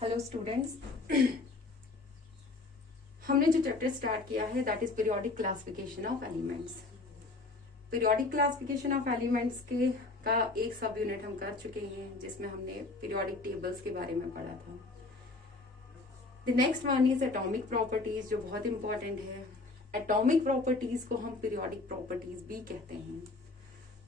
Hello students. हमने जो chapter start किया है that is periodic classification of elements. Periodic classification of elements के का एक सब यूनिट हम कर चुके हैं जिसमें हमने पीरियोडिक टेबल्स के बारे में पढ़ा था। The next one is atomic properties, जो बहुत इंपॉर्टेंट है। एटॉमिक प्रॉपर्टीज को हम पीरियोडिक प्रॉपर्टीज भी कहते हैं।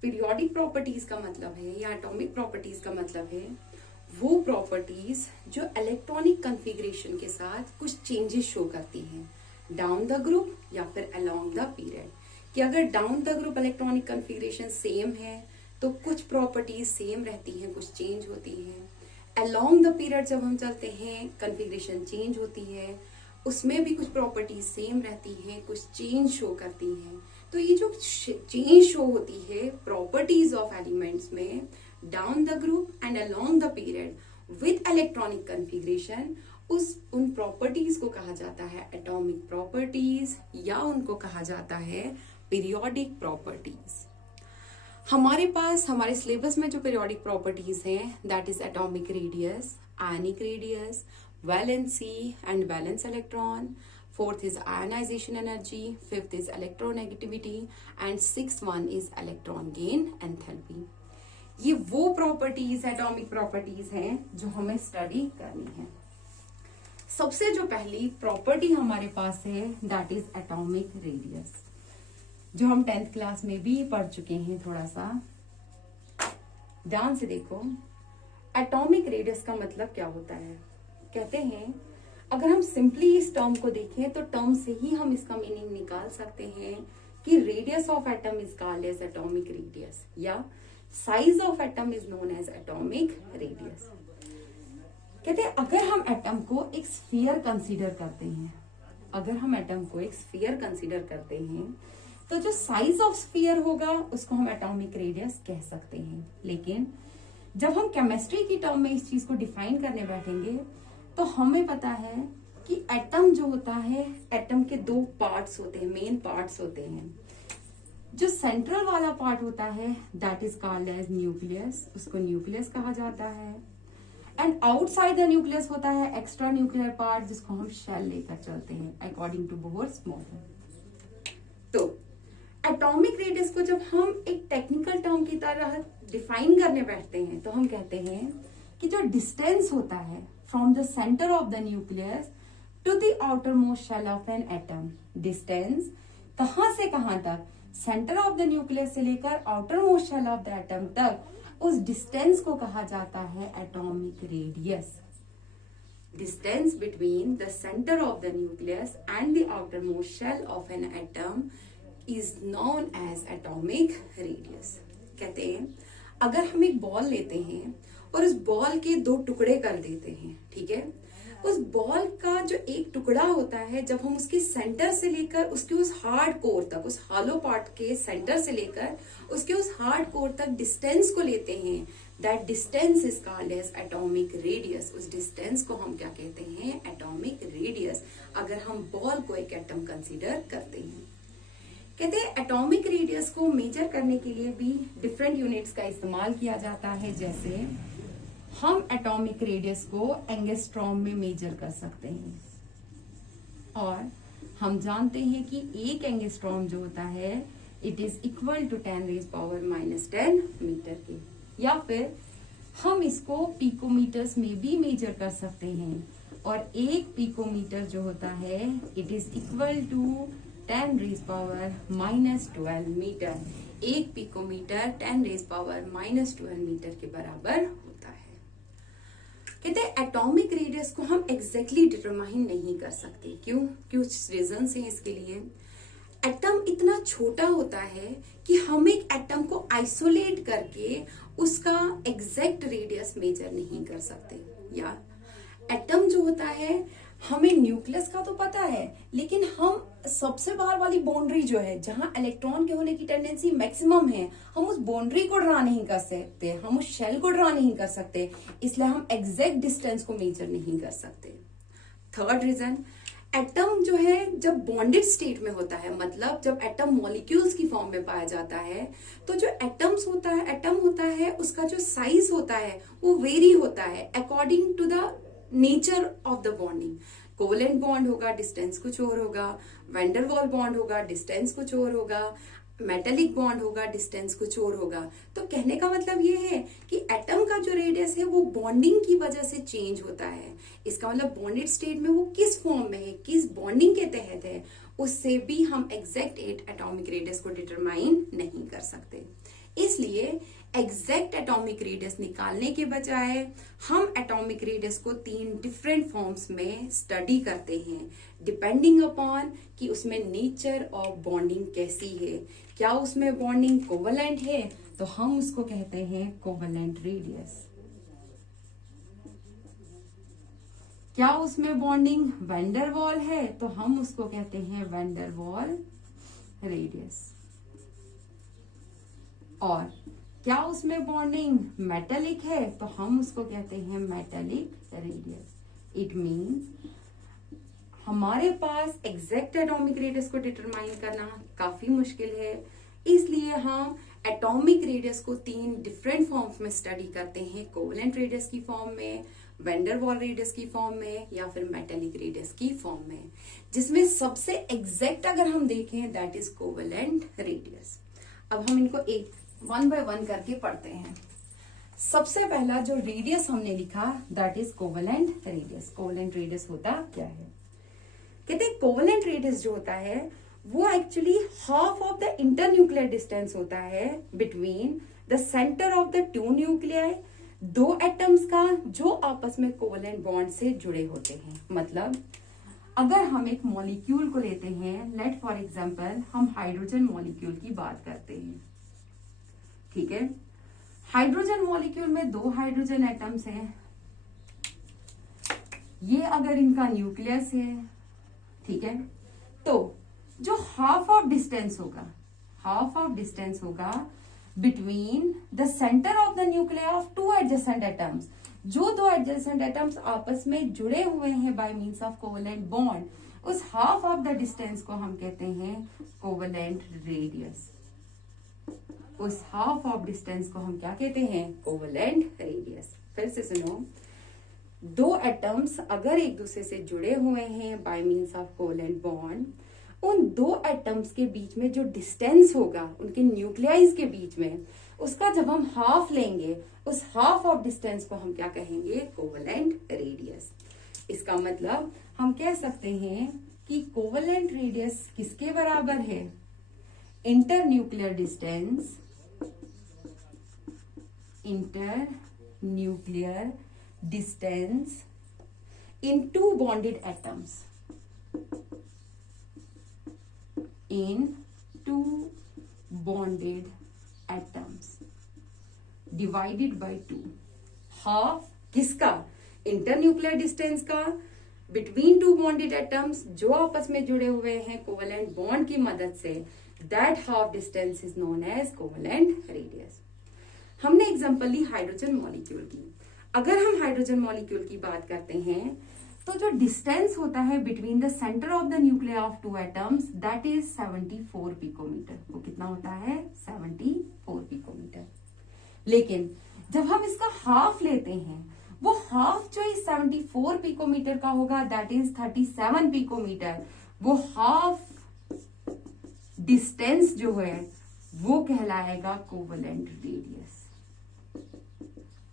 पीरियोडिक प्रॉपर्टीज का मतलब है या एटॉमिक प्रॉपर्टीज का मतलब है वो प्रॉपर्टीज जो इलेक्ट्रॉनिक कॉन्फ़िगरेशन के साथ कुछ चेंजेस शो करती हैं डाउन द ग्रुप या फिर अलोंग द पीरियड। कि अगर down the group electronic configuration same है तो कुछ प्रॉपर्टीज सेम रहती हैं, कुछ चेंज होती हैं। अलोंग द पीरियड जब हम चलते हैं कॉन्फ़िगरेशन चेंज होती है, उसमें भी कुछ प्रॉपर्टीज सेम रहती हैं, कुछ चेंज शो करती हैं। तो ये जो चेंज शो होती है प्रॉपर्टीज ऑफ एलिमेंट्स में down the group and along the period with electronic configuration, उन प्रॉपर्टीज को कहा जाता है एटॉमिक प्रॉपर्टीज या उनको कहा जाता है पीरियोडिक प्रॉपर्टीज। हमारे पास हमारे सिलेबस में जो पीरियोडिक प्रॉपर्टीज हैं that is atomic radius, ionic radius, valency and valence electron, fourth is ionization energy, fifth is electronegativity and sixth one is electron gain enthalpy। ये वो प्रॉपर्टीज एटॉमिक प्रॉपर्टीज हैं जो हमें स्टडी करनी है। सबसे जो पहली प्रॉपर्टी हमारे पास है दैट इज एटॉमिक रेडियस, जो हम 10th क्लास में भी पढ़ चुके हैं। थोड़ा सा ध्यान से देखो, एटॉमिक रेडियस का मतलब क्या होता है। कहते हैं अगर हम सिंपली इस टर्म को देखें तो टर्म से ही हम इसका मीनिंग निकाल सकते हैं कि radius of atom is called as atomic radius या size of atom is known as atomic radius. कहते हैं अगर हम एटम को एक स्फीयर कंसीडर करते हैं, अगर हम एटम को एक स्फीयर कंसीडर करते हैं तो जो साइज ऑफ स्फीयर होगा उसको हम एटॉमिक रेडियस कह सकते हैं। लेकिन जब हम केमिस्ट्री की टर्म में इस चीज को डिफाइन करने बैठेंगे तो हमें पता है कि एटम जो होता है, एटम के दो पार्ट्स होते हैं, मेन पार्ट्स होते हैं। जो सेंट्रल वाला पार्ट होता है that is called as nucleus, उसको न्यूक्लियस कहा जाता है। एंड आउटसाइड द न्यूक्लियस होता है एक्स्ट्रा न्यूक्लियर पार्ट जिसको हम शेल लेकर चलते हैं अकॉर्डिंग टू बोहर्स मॉडल। तो एटॉमिक रेडियस को जब हम एक टेक्निकल टर्म की तरह डिफाइन करने बैठते हैं तो हम कहते हैं कि जो डिस्टेंस होता है from the center of the nucleus to the outermost shell of an atom, distance कहां से कहां तक, center of the nucleus से लेकर outermost shell of the atom तक, उस distance को कहा जाता है atomic radius। Distance between the center of the nucleus and the outermost shell of an atom is known as atomic radius। कहते हैं अगर हम एक बॉल लेते हैं और उस बॉल के दो टुकड़े कर देते हैं, ठीक है, उस बॉल का जो एक टुकड़ा होता है जब हम उसके सेंटर से लेकर उसके उस हार्ड कोर तक, उस हॉलो पार्ट के सेंटर से लेकर उसके उस हार्ड कोर तक डिस्टेंस को लेते हैं, that distance is called as atomic radius. उस डिस्टेंस को हम क्या कहते हैं, एटॉमिक रेडियस, अगर हम बॉल को एक एटम कंसीडर करते हैं। कहते हैं एटॉमिक रेडियस को मेजर करने के लिए भी डिफरेंट यूनिट्स का इस्तेमाल किया जाता है। जैसे हम एटॉमिक रेडियस को एंगस्ट्रॉम में मेजर कर सकते हैं और हम जानते हैं कि एक एंगस्ट्रॉम जो होता है it is equal to 10⁻⁻10 metre के, या फिर हम इसको पिकोमीटर्स में भी मेजर कर सकते हैं और एक पिकोमीटर जो होता है it is equal to 10⁻⁻12 metre. एक पिकोमीटर 10⁻⁻12 मीटर के बराबर होता है। कहते हैं एटॉमिक रेडियस को हम एग्जैक्टली डिटरमाइन नहीं कर सकते। क्यों? कुछ रीजंस हैं इसके लिए। एटम इतना छोटा होता है कि हम एक एटम को आइसोलेट करके उसका एग्जैक्ट रेडियस मेजर नहीं कर सकते। या एटम जो होता है हमें न्यूक्लियस का तो पता है, लेकिन हम सबसे बाहर वाली बाउंड्री जो है जहां इलेक्ट्रॉन के होने की टेंडेंसी मैक्सिमम है, हम उस बाउंड्री को ड्रा नहीं कर सकते, हम उस शेल को ड्रा नहीं कर सकते, इसलिए हम एग्जैक्ट डिस्टेंस को मेजर नहीं कर सकते। थर्ड रीजन, एटम जो है जब बॉन्डेड स्टेट में होता है, मतलब जब एटम मॉलिक्यूल्स की फॉर्म में पाया जाता है, तो जो एटम होता है उसका जो साइज होता है वो वेरी होता है according to the nature of the bonding. Covalent bond होगा, डिस्टेंस कुछ और होगा। वैन वाल बॉन्ड होगा, डिस्टेंस कुछ और होगा। मेटेलिक बॉन्ड होगा, डिस्टेंस कुछ और होगा। तो कहने का मतलब ये है कि एटम का जो रेडियस है वो बॉन्डिंग की वजह से चेंज होता है। इसका मतलब बॉन्डेड स्टेट में वो किस फॉर्म में है, किस बॉन्डिंग के तहत है, उससे भी हम एग्जैक्ट एटॉमिक रेडियस को डिटरमाइन नहीं कर सकते। इसलिए एग्जैक्ट एटॉमिक रेडियस निकालने के बजाय हम एटॉमिक रेडियस को 3 डिफरेंट फॉर्म्स में स्टडी करते हैं, डिपेंडिंग अपॉन कि उसमें नेचर ऑफ बॉन्डिंग कैसी है। क्या उसमें बॉन्डिंग कोवलेंट है तो हम उसको कहते हैं कोवलेंट रेडियस। क्या उसमें बॉन्डिंग वैन डर वाल है तो हम उसको कहते हैं वैन डर वाल रेडियस। और क्या उसमें बॉन्डिंग मेटेलिक है तो हम उसको कहते हैं मेटेलिक रेडियस। इट मीन्स हमारे पास एग्जैक्ट एटॉमिक रेडियस को डिटरमाइन करना काफी मुश्किल है, इसलिए हम एटॉमिक रेडियस को 3 डिफरेंट फॉर्म्स में स्टडी करते हैं, कोवलेंट रेडियस की फॉर्म में, वैन डर वाल रेडियस की फॉर्म में, या फिर मेटेलिक रेडियस की फॉर्म में, जिसमें सबसे एग्जैक्ट अगर हम देखें दैट इज कोवलेंट रेडियस। अब हम इनको एक 1 बाय 1 करके पढ़ते हैं। सबसे पहला जो रेडियस हमने लिखा that is covalent radius. Covalent radius होता क्या है? कहते हैं कोवलेंट रेडियस जो होता है वो actually half of the internuclear distance होता है between the centre of the 2 nuclei, 2 atoms का जो आपस में कोवलेंट बॉन्ड से जुड़े होते हैं। मतलब अगर हम एक मॉलिक्यूल को लेते हैं, लेट फॉर एग्जांपल हम हाइड्रोजन मॉलिक्यूल की बात करते हैं, ठीक है। हाइड्रोजन मॉलिक्यूल में 2 हाइड्रोजन एटम्स हैं, ये अगर इनका न्यूक्लियस है, ठीक है, तो जो हाफ ऑफ डिस्टेंस होगा between the centre of the nuclear of 2 adjacent atoms, जो 2 एडजेसेंट एटम्स आपस में जुड़े हुए हैं by means of covalent bond, उस हाफ ऑफ द डिस्टेंस को हम कहते हैं कोवलेंट रेडियस। उस हाफ ऑफ डिस्टेंस को हम क्या कहते हैं? Covalent radius. फिर से सुनो, 2 एटम्स अगर एक दूसरे से जुड़े हुए हैं by means of covalent bond, उन 2 एटम्स के बीच में जो डिस्टेंस होगा उनके न्यूक्लियाइज के बीच में, उसका जब हम हाफ लेंगे, उस हाफ ऑफ डिस्टेंस को हम क्या कहेंगे? Covalent radius. इसका मतलब हम कह सकते हैं कि कोवलेंट रेडियस किसके बराबर है? Inter nuclear distance in 2 bonded atoms, divided by 2। Half किसका? इंटरन्यूक्लियर डिस्टेंस का बिटवीन 2 बॉन्डेड एटम्स जो आपस में जुड़े हुए हैं कोवलेंट बॉन्ड की मदद से, that half distance is known as covalent radius. हमने एग्जांपल ली हाइड्रोजन मॉलिक्यूल की। अगर हम हाइड्रोजन मॉलिक्यूल की बात करते हैं तो जो डिस्टेंस होता है between the centre of the nuclear of 2 atoms that is 74 picometre. वो कितना होता है? 74 पिकोमीटर। लेकिन जब हम इसका हाफ लेते हैं, वो हाफ जो इस 74 पिकोमीटर का होगा दैट इज 37 पिकोमीटर। वो हाफ डिस्टेंस जो है वो कहलाएगा कोवलेंट रेडियस।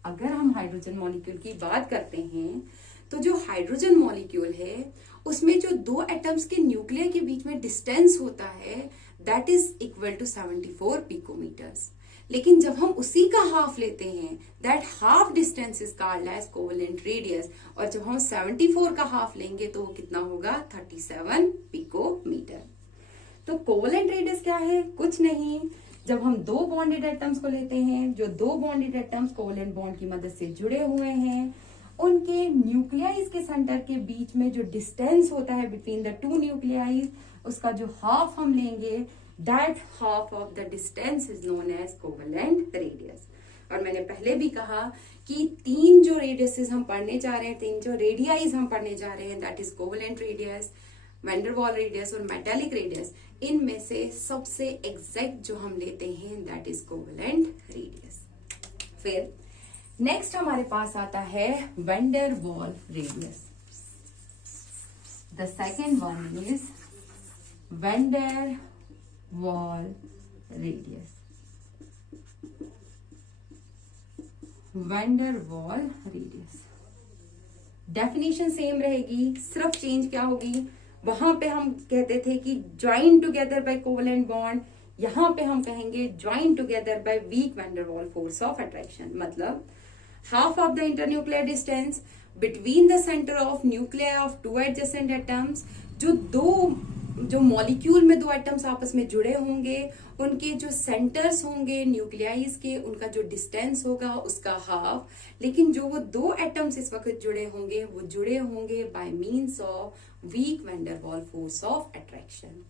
अगर हम हाइड्रोजन मॉलिक्यूल की बात करते हैं तो जो हाइड्रोजन मॉलिक्यूल है उसमें जो 2 एटम्स के न्यूक्लियर के बीच में डिस्टेंस होता है that is equal to 74 picometres. लेकिन जब हम उसी का हाफ लेते हैं that half distance is called as covalent radius, और जब हम 74 का हाफ लेंगे तो वो कितना होगा? 37 पिकोमीटर। तो कोवलेंट रेडियस क्या है? कुछ नहीं, जब हम 2 बॉन्डेड एटम्स को लेते हैं, जो 2 बॉन्डेड एटम्स कोवलेंट बॉन्ड की मदद से जुड़े हुए हैं, उनके न्यूक्लियाइज के सेंटर के बीच में जो डिस्टेंस होता है बिटवीन द 2 न्यूक्लियाइज, उसका जो हाफ हम लेंगे that half of the distance is known as covalent radius. और मैंने पहले भी कहा कि 3 जो रेडियसेस हम पढ़ने जा रहे हैं, 3 जो रेडियाइज हम पढ़ने जा रहे हैं that is covalent radius, van der Waals radius और मेटेलिक रेडियस। इनमें से सबसे एग्जैक्ट जो हम लेते हैं दैट इज कोवलेंट रेडियस। फिर नेक्स्ट हमारे पास आता है vendor Waals radius. The second one is vendor Waals radius. Van der Waals radius definition same रहेगी, सिर्फ चेंज क्या होगी, वहां पे हम कहते थे कि join together by covalent bond, यहां पे हम कहेंगे join together by weak van der Waals force of attraction. मतलब half of the internuclear distance between the center of nuclei of two adjacent atoms. जो मॉलिक्यूल में दो एटम्स आपस में जुड़े होंगे, उनके जो सेंटर्स होंगे न्यूक्लियाइज के, उनका जो डिस्टेंस होगा उसका हाफ. लेकिन जो वो दो एटम्स इस वक्त जुड़े होंगे वो जुड़े होंगे by means of weak van der Waals force of attraction.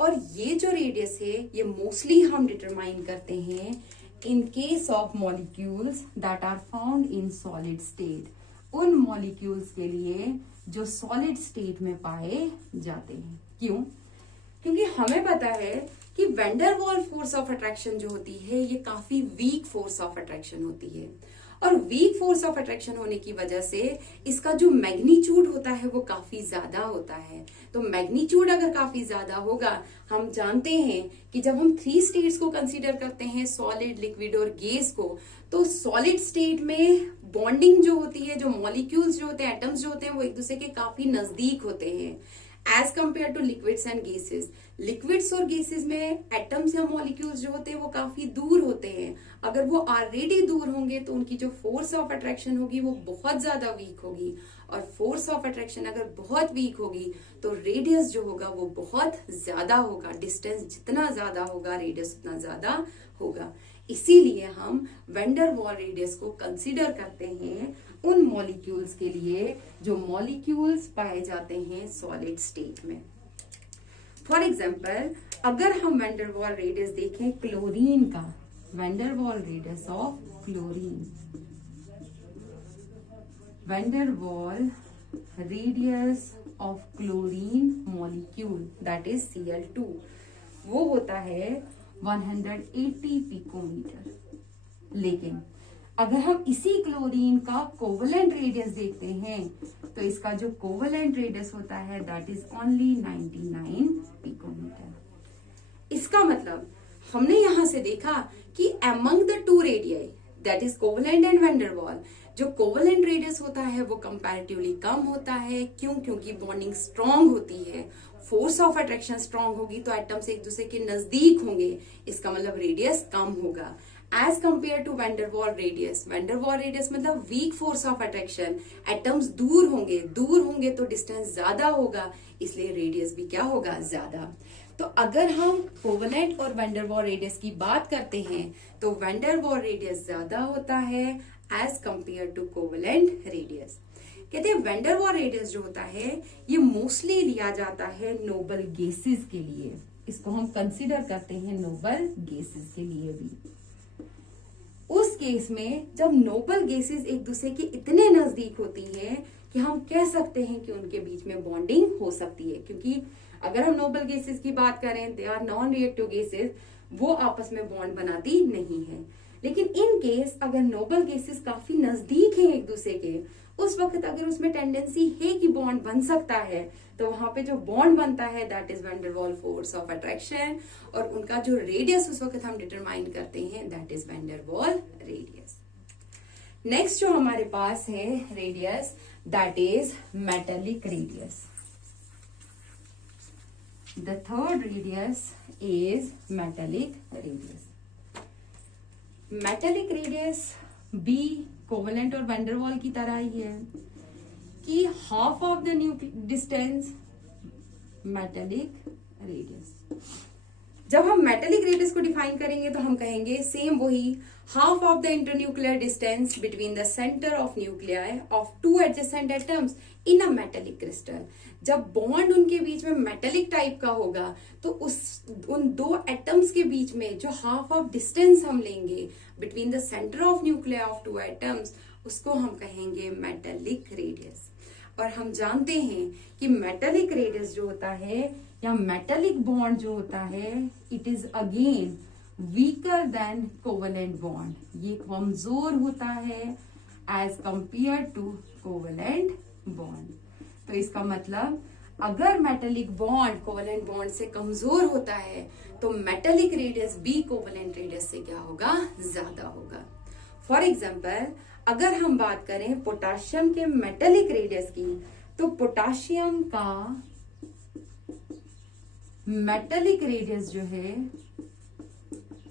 और ये जो रेडियस है ये मोस्टली हम डिटरमाइन करते हैं in case of molecules that are found in solid state. उन molecules के लिए जो solid state में पाए जाते हैं. क्यों? क्योंकि हमें पता है कि vendor Waals force of attraction जो होती है ये काफी वीक फोर्स ऑफ अट्रैक्शन होती है. और वीक फोर्स ऑफ अट्रैक्शन होने की वजह से इसका जो मैग्नीट्यूड होता है वो काफी ज्यादा होता है. तो मैग्नीट्यूड अगर काफी ज्यादा होगा, हम जानते हैं कि जब हम 3 स्टेट्स को कंसीडर करते हैं, सॉलिड, लिक्विड और गैस को, तो सॉलिड स्टेट में बॉन्डिंग जो होती है, जो मॉलिक्यूल्स जो होते हैं, एटम्स जो होते हैं, वो एक दूसरे के काफी नजदीक होते हैं as compare to liquids and gases. Liquids और गैसेस में एटम्स या मॉलिक्यूल्स जो होते हैं वो काफी दूर होते हैं. अगर वो ऑलरेडी दूर होंगे तो उनकी जो फोर्स ऑफ अट्रैक्शन होगी वो बहुत ज्यादा वीक होगी. और फोर्स ऑफ अट्रैक्शन अगर बहुत वीक होगी तो रेडियस जो होगा वो बहुत ज्यादा होगा. डिस्टेंस जितना ज्यादा होगा रेडियस उतना ज्यादा होगा. इसीलिए हम वेंडर वॉल रेडियस को कंसीडर करते हैं उन मॉलिक्यूल्स के लिए जो मॉलिक्यूल्स पाए जाते हैं सॉलिड स्टेट में. फॉर एग्जाम्पल अगर हम वेंडर वॉल रेडियस देखें क्लोरीन का, vendor Waals radius of chlorine, vendor Waals radius of chlorine molecule that is Cl2, वो होता है 180 पिकोमीटर. लेकिन अगर हम इसी क्लोरीन का कोवेलेंट रेडियस देखते हैं तो इसका जो कोवेलेंट रेडियस होता है दैट इज ओनली 99 पिकोमीटर. इसका मतलब हमने यहां से देखा कि among the two radii that is covalent and vendor wall, जो कोवेलेंट रेडियस होता है वो कंपैरेटिवली कम होता है. क्यों? क्योंकि बॉन्डिंग स्ट्रांग होती है, फोर्स ऑफ अट्रैक्शन स्ट्रांग होगी तो एटम्स एक दूसरे के नजदीक होंगे. इसका मतलब रेडियस कम होगा as compare to van der Waals radius. Van der Waals radius मतलब weak force of attraction, atoms दूर होंगे तो डिस्टेंस ज्यादा होगा, इसलिए रेडियस भी क्या होगा? ज्यादा. तो अगर हम कोवेलेंट और वेंडर वॉल रेडियस की बात करते हैं तो वेंडर वॉल रेडियस ज्यादा होता है as compare to covalent radius. कहते हैं वेंडर वॉल रेडियस जो होता है ये मोस्टली लिया जाता है नोबल गैसेस के लिए. इसको हम कंसीडर करते हैं नोबल गैसेस के लिए भी. उस केस में जब नोबल गैसेस एक दूसरे के इतने नजदीक होती हैं कि हम कह सकते हैं कि उनके बीच में बॉन्डिंग हो सकती है. क्योंकि अगर हम नोबल गैसेस की बात करें, they are non reactive gases, वो आपस में बॉन्ड बनाती नहीं है. लेकिन इन केस अगर नोबल गैसेस काफी नजदीक है एक दूसरे के, उस वक्त अगर उसमें टेंडेंसी है कि बॉन्ड बन सकता है, तो वहां पे जो बॉन्ड बनता है that is vendor Waals force of attraction. और उनका जो रेडियस उस वक्त हम डिटरमाइन करते हैं that is vendor Waals radius. Next जो हमारे पास है radius that is metallic radius. The third radius is metallic radius. Metallic radius भी कोवेलेंट और वेंडर वॉल की तरह ही है कि half of the distance metallic radius. जब हम मेटेलिक रेडियस को डिफाइन करेंगे तो हम कहेंगे सेम वही, half of the internuclear distance between the centre of nuclei of two adjacent atoms in a metallic crystal. जब बॉन्ड उनके बीच में मेटेलिक टाइप का होगा तो उन दो एटम्स के बीच में जो हाफ ऑफ डिस्टेंस हम लेंगे between the centre of nuclei of two atoms, उसको हम कहेंगे मेटेलिक रेडियस. और हम जानते हैं कि मेटेलिक रेडियस जो होता है या मेटेलिक बॉन्ड जो होता है it is again weaker than covalent bond. ये कमजोर होता है as compare to covalent bond. तो इसका मतलब अगर मेटेलिक बॉन्ड कोवेलेंट बॉन्ड से कमजोर होता है तो मेटेलिक रेडियस भी कोवेलेंट रेडियस से क्या होगा, ज्यादा होगा। फॉर एग्जाम्पल अगर हम बात करें पोटाशियम के मेटेलिक रेडियस की, तो पोटाशियम का मेटेलिक रेडियस जो है,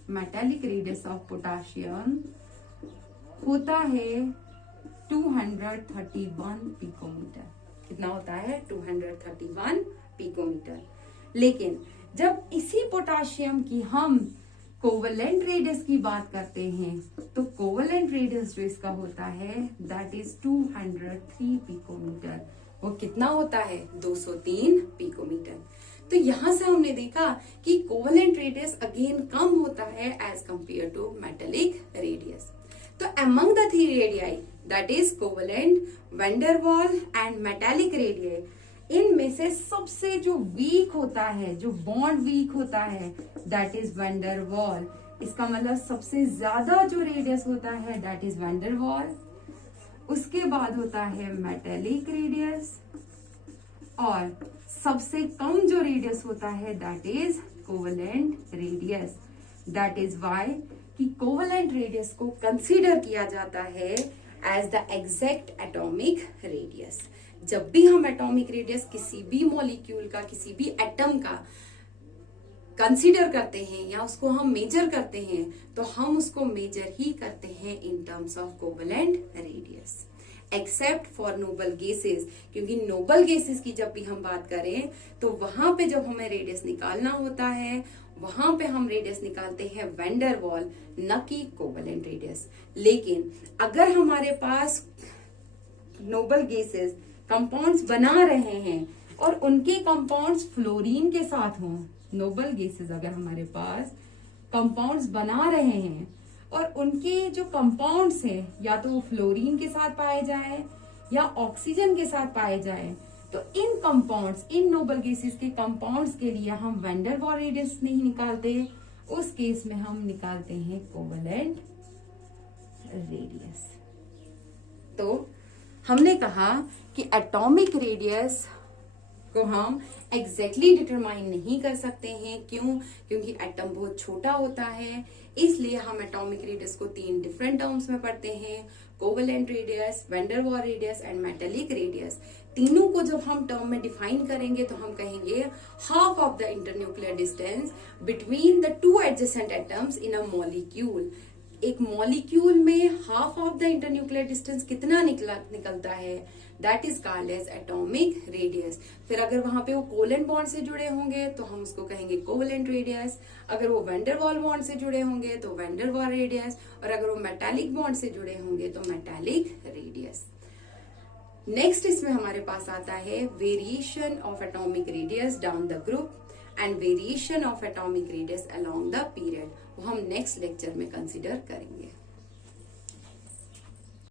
मेटेलिक रेडियस ऑफ पोटाशियम होता है 231 पिकोमीटर। कितना होता है, 231 पिकोमीटर। लेकिन जब इसी पोटाशियम की हम कोवेलेंट रेडियस की बात करते हैं तो कोवेलेंट रेडियस जो इसका होता है दैट इज 203 पिकोमीटर। वो कितना होता है, 203 पिकोमीटर। तो यहां से हमने देखा कि कोवेलेंट रेडियस अगेन कम होता है as compare to metallic radius. तो among the three radii that is covalent, van der Waals and metallic radii, इनमें से सबसे जो वीक होता है, जो बॉन्ड वीक होता है दैट इज वैन डर वाल। इसका मतलब सबसे ज्यादा जो रेडियस होता है दैट इज वैन डर वाल, उसके बाद होता है मेटेलिक रेडियस, और सबसे कम जो रेडियस होता है that is covalent radius. That is why कि कोवेलेंट रेडियस को कंसीडर किया जाता है as the exact atomic radius. जब भी हम एटॉमिक रेडियस किसी भी मॉलिक्यूल का, किसी भी एटम का कंसीडर करते हैं या उसको हम मेजर करते हैं, तो हम उसको मेजर ही करते हैं in terms of covalent radius, except for noble gases. क्योंकि नोबल गैसेस की जब भी हम बात करें तो वहां पे जब हमें रेडियस निकालना होता है, वहां पे हम रेडियस निकालते हैं वैन डर वाल, न कि कोवेलेंट रेडियस। लेकिन अगर हमारे पास नोबल गैसेस कंपाउंड्स बना रहे हैं और उनके कंपाउंड्स फ्लोरीन के साथ हों, नोबल गैसेस अगर हमारे पास कंपाउंड्स बना रहे हैं और उनके जो कंपाउंड्स हैं या तो वो फ्लोरीन के साथ पाए जाए या ऑक्सीजन के साथ पाए जाए, तो इन कंपाउंड्स, इन नोबल गैसेस के कंपाउंड्स के लिए हम वैन डर वाल रेडियस नहीं निकालते, उस केस में हम निकालते हैं कोवेलेंट रेडियस। तो हमने कहा कि एटॉमिक रेडियस को हम एग्जैक्टली डिटरमाइन नहीं कर सकते हैं। क्यों? क्योंकि एटम बहुत छोटा होता है, इसलिए हम एटॉमिक रेडियस को 3 डिफरेंट टर्म्स में पढ़ते हैं, covalent radius, van der Waals radius and metallic radius. तीनों को जब हम टर्म में डिफाइन करेंगे तो हम कहेंगे half of the internuclear distance between the 2 adjacent atoms in a molecule. एक मॉलिक्यूल में half of the internuclear distance कितना निकलता है, that is called as atomic radius. फिर अगर वहां पे वो कोवेलेंट बॉन्ड से जुड़े होंगे तो हम उसको कहेंगे कोवेलेंट रेडियस, अगर वो वैन डर वाल बॉन्ड से जुड़े होंगे तो वैन डर वाल रेडियस, और अगर वो मेटालिक बॉन्ड से जुड़े होंगे तो मेटालिक रेडियस। नेक्स्ट इसमें हमारे पास आता है variation of atomic radius down the group and variation of atomic radius along the period. वो हम नेक्स्ट लेक्चर में कंसिडर करेंगे।